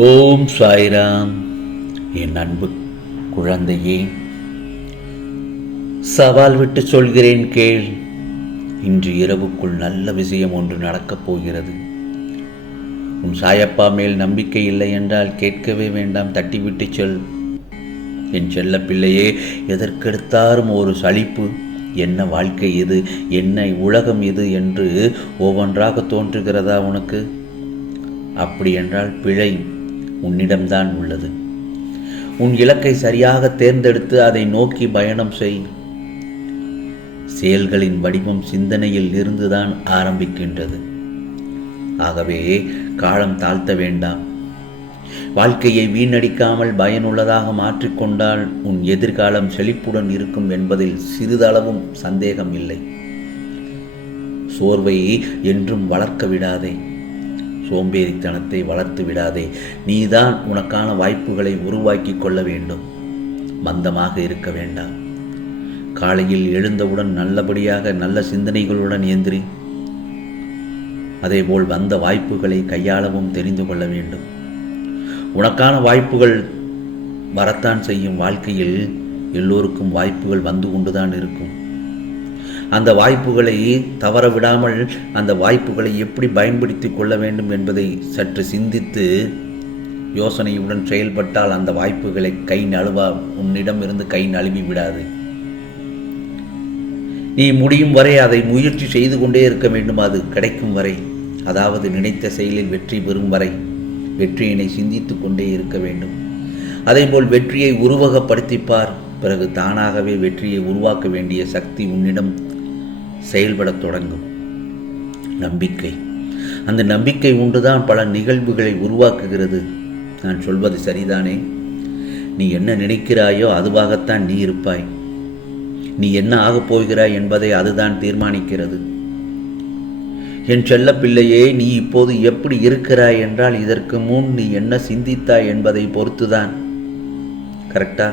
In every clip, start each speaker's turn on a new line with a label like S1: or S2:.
S1: ஓம் சாய்ராம். என் அன்பு குழந்தையே சவால் விட்டு சொல்கிறேன் கேள். இன்று இரவுக்குள் நல்ல விஷயம் ஒன்று நடக்கப் போகிறது. உன் சாயப்பா மேல் நம்பிக்கை இல்லை என்றால் கேட்கவே வேண்டாம் தட்டிவிட்டு சொல். என் செல்ல பிள்ளையே எதற்கெடுத்தாலும் ஒரு சலிப்பு. என்ன வாழ்க்கை இது? என்ன உலகம் இது என்று ஒவ்வொன்றாக தோன்றுகிறதா உனக்கு? அப்படி என்றால் பிழை. உன்னிடம்தான் உள்ளது. உன் இலக்கை சரியாக தேர்ந்தெடுத்து அதை நோக்கி பயணம் செய். செயல்களின் வடிவம் சிந்தனையில் இருந்துதான் ஆரம்பிக்கின்றது. ஆகவே காலம் தாழ்த்த வேண்டாம். வாழ்க்கையை வீணடிக்காமல் பயனுள்ளதாக மாற்றிக்கொண்டால் உன் எதிர்காலம் செழிப்புடன் இருக்கும் என்பதில் சிறிதளவும் சந்தேகம் இல்லை. சோர்வை என்றும் வளர்க்க விடாதே. சோம்பேறித்தனத்தை வளர்த்து விடாதே. நீதான் உனக்கான வாய்ப்புகளை உருவாக்கி கொள்ள வேண்டும். மந்தமாக இருக்க வேண்டாம். காலையில் எழுந்தவுடன் நல்லபடியாக நல்ல சிந்தனைகளுடன் ஏந்திரி. அதேபோல் வந்த வாய்ப்புகளை கையாளவும் தெரிந்து கொள்ள வேண்டும். உனக்கான வாய்ப்புகள் வரத்தான் செய்யும் வாழ்க்கையில் எல்லோருக்கும் வாய்ப்புகள் வந்து கொண்டுதான் இருக்கும். அந்த வாய்ப்புகளை தவற விடாமல் அந்த வாய்ப்புகளை எப்படி பயன்படுத்தி கொள்ள வேண்டும் என்பதை சற்று சிந்தித்து யோசனையுடன் செயல்பட்டால் அந்த வாய்ப்புகளை கை நழுவா உன்னிடமிருந்து கை நழுவி விடாது. நீ முடியும் வரை அதை முயற்சி செய்து கொண்டே இருக்க வேண்டும். அது கிடைக்கும் வரை அதாவது நினைத்த செயலில் வெற்றி பெறும் வரை வெற்றியினை சிந்தித்து கொண்டே இருக்க வேண்டும். அதேபோல் வெற்றியை உருவகப்படுத்திப்பார் பிறகு தானாகவே வெற்றியை உருவாக்க வேண்டிய சக்தி உன்னிடம் செயல்படத் தொடங்கும். நம்பிக்கை. அந்த நம்பிக்கை உண்டுதான் பல நிகழ்வுகளை உருவாக்குகிறது. நான் சொல்வது சரிதானே? நீ என்ன நினைக்கிறாயோ அதுவாகத்தான் நீ இருப்பாய். நீ என்ன ஆகப் போகிறாய் என்பதை அதுதான் தீர்மானிக்கிறது. என் செல்ல பிள்ளையே நீ இப்போது எப்படி இருக்கிறாய் என்றால் இதற்கு முன் நீ என்ன சிந்தித்தாய் என்பதை பொறுத்துதான். கரெக்டா?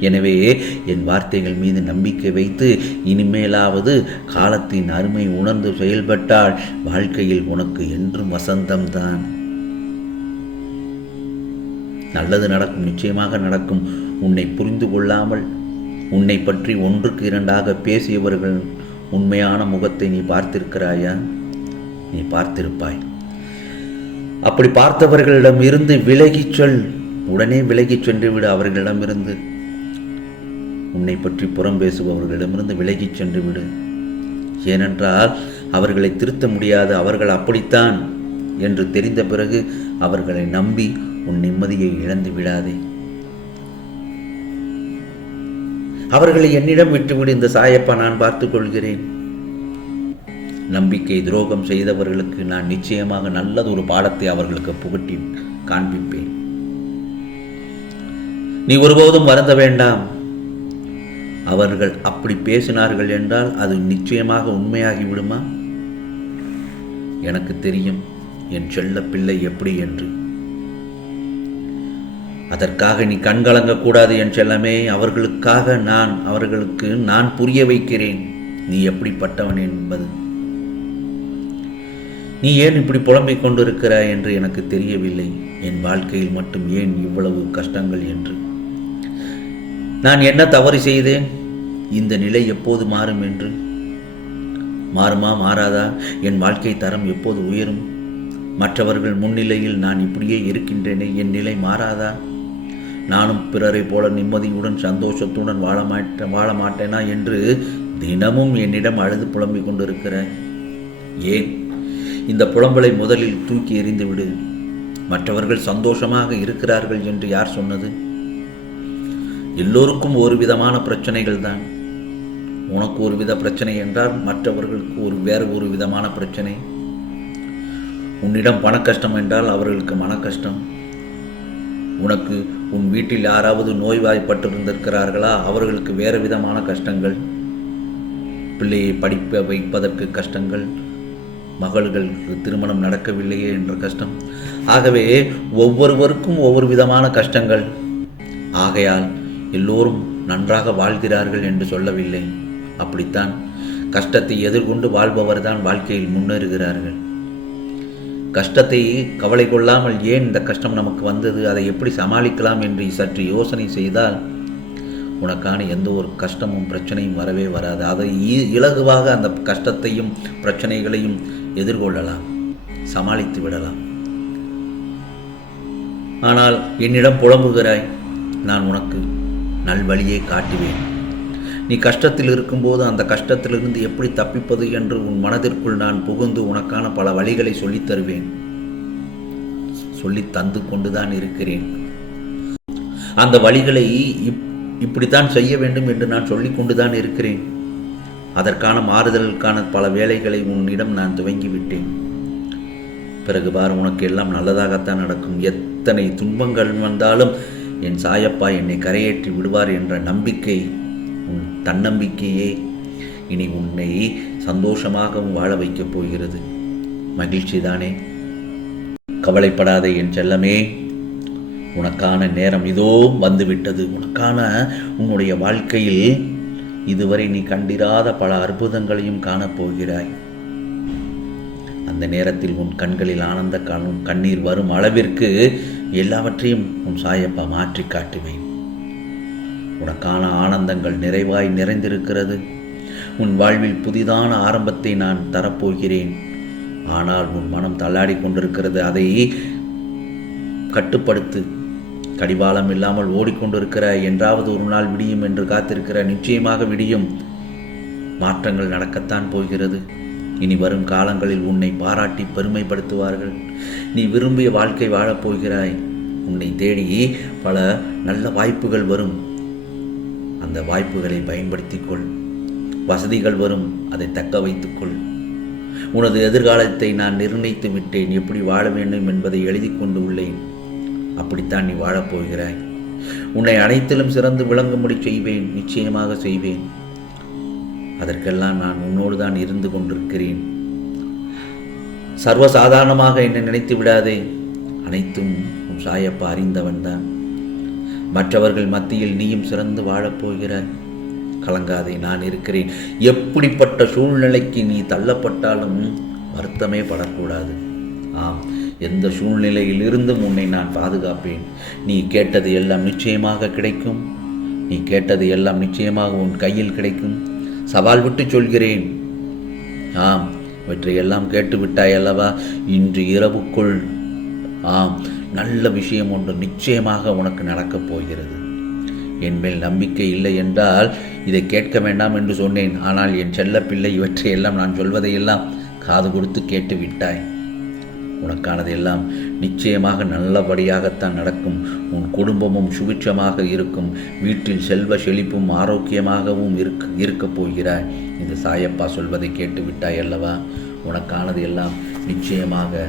S1: எனவே என் வார்த்தைகள் மீது நம்பிக்கை வைத்து இனிமேலாவது காலத்தின் அருமை உணர்ந்து செயல்பட்டால் வாழ்க்கையில் உனக்கு என்றும் வசந்தம்தான். நல்லது நடக்கும் நிச்சயமாக நடக்கும். உன்னை புரிந்து கொள்ளாமல் உன்னை பற்றி ஒன்றுக்கு இரண்டாக பேசியவர்கள் உண்மையான முகத்தை நீ பார்த்திருக்கிறாயா? நீ பார்த்திருப்பாய். அப்படி பார்த்தவர்களிடம் இருந்து விலகிச் சொல். உடனே விலகிச் சென்று விடு அவர்களிடமிருந்து. உன்னை பற்றி புறம் பேசுபவர்களிடமிருந்து விலகிச் சென்று விடு. ஏனென்றால் அவர்களை திருத்த முடியாது அவர்கள் அப்படித்தான் என்று தெரிந்த பிறகு அவர்களை நம்பி உன் நிம்மதியை இழந்து விடாதே. அவர்களை என்னிடம் விட்டுவிடு இந்த சாயப்பா நான் பார்த்துக் கொள்கிறேன். நம்பிக்கை துரோகம் செய்தவர்களுக்கு நான் நிச்சயமாக நல்லது ஒரு பாடத்தை அவர்களுக்கு புகட்டி காண்பிப்பேன். நீ ஒருபோதும் வருந்த வேண்டாம். அவர்கள் அப்படி பேசினார்கள் என்றால் அது நிச்சயமாக உண்மையாகி விடுமா? எனக்கு தெரியும் என் செல்ல பிள்ளை எப்படி என்று. அதற்காக நீ கண்கலங்கக்கூடாது என் செல்லமே அவர்களுக்காக நான் அவர்களுக்கு நான் புரிய வைக்கிறேன். நீ எப்படிப்பட்டவன் என்பது. நீ ஏன் இப்படி புலம்பிக் கொண்டிருக்கிறாய் என்று எனக்கு தெரியவில்லை. என் வாழ்க்கையில் மட்டும் ஏன் இவ்வளவு கஷ்டங்கள் என்று. நான் என்ன தவறு செய்தேன்? இந்த நிலை எப்போது மாறும் என்று? மாறுமா மாறாதா? என் வாழ்க்கை தரம் எப்போது உயரும்? மற்றவர்கள் முன்னிலையில் நான் இப்படியே இருக்கின்றேனே என் நிலை மாறாதா? நானும் பிறரை போல நிம்மதியுடன் சந்தோஷத்துடன் வாழ மாட்டேன் வாழ மாட்டேனா என்று தினமும் என்னிடம் அழுது புலம்பிக் கொண்டிருக்கிறேன் ஏன்? இந்த புலம்பலை முதலில் தூக்கி எறிந்துவிடு மற்றவர்கள் சந்தோஷமாக இருக்கிறார்கள் என்று யார் சொன்னது? எல்லோருக்கும் ஒரு விதமான பிரச்சனைகள் தான் உனக்கு ஒரு வித பிரச்சனை என்றால் மற்றவர்களுக்கு ஒரு வேறு ஒரு விதமான பிரச்சனை. உன்னிடம் பண கஷ்டம் என்றால் அவர்களுக்கு மன கஷ்டம் உனக்கு உன் வீட்டில் யாராவது நோய்வாய்ப்பட்டிருந்திருக்கிறார்களா? அவர்களுக்கு வேறு விதமான கஷ்டங்கள். பிள்ளையை படிப்ப வைப்பதற்கு கஷ்டங்கள். மகள்களுக்கு திருமணம் நடக்கவில்லையே என்ற கஷ்டம். ஆகவே ஒவ்வொருவருக்கும் ஒவ்வொரு விதமான கஷ்டங்கள். ஆகையால் எல்லோரும் நன்றாக வாழ்கிறார்கள் என்று சொல்லவில்லை. அப்படித்தான் கஷ்டத்தை எதிர்கொண்டு வாழ்பவர்தான் வாழ்க்கையில் முன்னேறுகிறார்கள். கஷ்டத்தை கவலை கொள்ளாமல் ஏன் இந்த கஷ்டம் நமக்கு வந்தது? அதை எப்படி சமாளிக்கலாம் என்று சற்று யோசனை செய்தால் உனக்கான எந்த ஒரு கஷ்டமும் பிரச்சனையும் வரவே வராது. அதை இ- இலகுவாக அந்த கஷ்டத்தையும் பிரச்சனைகளையும் எதிர்கொள்ளலாம். சமாளித்து விடலாம். ஆனால் என்னிடம் புலம்புகிறாய். நான் உனக்கு நல்வழியை காட்டுவேன். நீ கஷ்டத்தில் இருக்கும்போது அந்த கஷ்டத்திலிருந்து எப்படி தப்பிப்பது என்று உன் மனதிற்குள் நான் புகுந்து உனக்கான பல வழிகளை சொல்லித் தருவேன். சொல்லி தந்து கொண்டுதான் இருக்கிறேன். அந்த வழிகளை இப் இப்படித்தான் செய்ய வேண்டும் என்று நான் சொல்லிக் கொண்டுதான் இருக்கிறேன். அதற்கான மாறுதலுக்கான பல வேலைகளை உன்னிடம் நான் துவங்கி விட்டேன் பிறகு பார் உனக்கு எல்லாம் நல்லதாகத்தான் நடக்கும். எத்தனை துன்பங்கள் வந்தாலும் என் சாயப்பா என்னை கரையேற்றி விடுவார் என்ற நம்பிக்கை உன் தன்னம்பிக்கையே இனி உன்னை சந்தோஷமாகவும் வாழ வைக்கப் போகிறது. மகிழ்ச்சி தானே கவலைப்படாதே என் செல்லமே. உனக்கான நேரம் இதோ வந்துவிட்டது. உனக்கான உன்னுடைய வாழ்க்கையில் இதுவரை நீ கண்டிராத பல அற்புதங்களையும் காணப்போகிறாய் அந்த நேரத்தில் உன் கண்களில் ஆனந்த காணும் கண்ணீர் வரும் அளவிற்கு எல்லாவற்றையும் உன் சாயப்பா மாற்றி காட்டுவேன். உனக்கான ஆனந்தங்கள் நிறைவாய் நிறைந்திருக்கிறது. உன் வாழ்வில் புதிதான ஆரம்பத்தை நான் தரப்போகிறேன். ஆனால் உன் மனம் தள்ளாடி கொண்டிருக்கிறது. அதை கட்டுப்படுத்து. கடிவாளம் இல்லாமல் ஓடிக்கொண்டிருக்கிற என்றாவது ஒரு நாள் விடியும் என்று காத்திருக்கிற நிச்சயமாக விடியும். மாற்றங்கள் நடக்கத்தான் போகிறது. இனி வரும் காலங்களில் உன்னை பாராட்டி பெருமைப்படுத்துவார்கள். நீ விரும்பிய வாழ்க்கை வாழப் போகிறாய். உன்னை தேடி பல நல்ல வாய்ப்புகள் வரும். அந்த வாய்ப்புகளை பயன்படுத்திக் கொள் வசதிகள் வரும் அதை தக்க வைத்துக்கொள். உனது எதிர்காலத்தை நான் நிர்ணயித்து விட்டேன் எப்படி வாழ வேண்டும் என்பதை எழுதி கொண்டு உள்ளேன். அப்படித்தான் நீ வாழப்போகிறாய் உன்னை அனைத்திலும் சிறந்து விளங்கும்படி செய்வேன். நிச்சயமாக செய்வேன். அதற்கெல்லாம் நான் உன்னோடு தான் இருந்து கொண்டிருக்கிறேன். சர்வசாதாரணமாக என்னை நினைத்து விடாதே. அனைத்தும் உன் சாயப்பா அறிந்தவன் தான் மற்றவர்கள் மத்தியில் நீயும் சிறந்து வாழப்போகிறாய் கலங்காதே நான் இருக்கிறேன். எப்படிப்பட்ட சூழ்நிலைக்கு நீ தள்ளப்பட்டாலும் வருத்தமே படக்கூடாது. ஆம் எந்த சூழ்நிலையில் இருந்தும் உன்னை நான் பாதுகாப்பேன். நீ கேட்டது எல்லாம் நிச்சயமாக கிடைக்கும். நீ கேட்டது எல்லாம் நிச்சயமாக உன் கையில் கிடைக்கும். சவால் விட்டு சொல்கிறேன். ஆம் இவற்றையெல்லாம் கேட்டு விட்டாய் அல்லவா? இன்று இரவுக்குள். ஆம் நல்ல விஷயம் ஒன்று நிச்சயமாக உனக்கு நடக்கப் போகிறது. என் மேல் நம்பிக்கை இல்லை என்றால் இதை கேட்க வேண்டாம் என்று சொன்னேன். ஆனால் என் செல்ல பிள்ளை இவற்றையெல்லாம் நான் சொல்வதையெல்லாம் காது கொடுத்து கேட்டு விட்டாய். உனக்கானது எல்லாம் நிச்சயமாக நல்லபடியாகத்தான் நடக்கும். உன் குடும்பமும் சுபிட்சமாக இருக்கும். வீட்டில் செல்வ செழிப்பும் ஆரோக்கியமாகவும் இருக்க இருக்கப் போகிறாய். இந்த சாயப்பா சொல்வதை கேட்டு விட்டாய் அல்லவா? உனக்கானது எல்லாம் நிச்சயமாக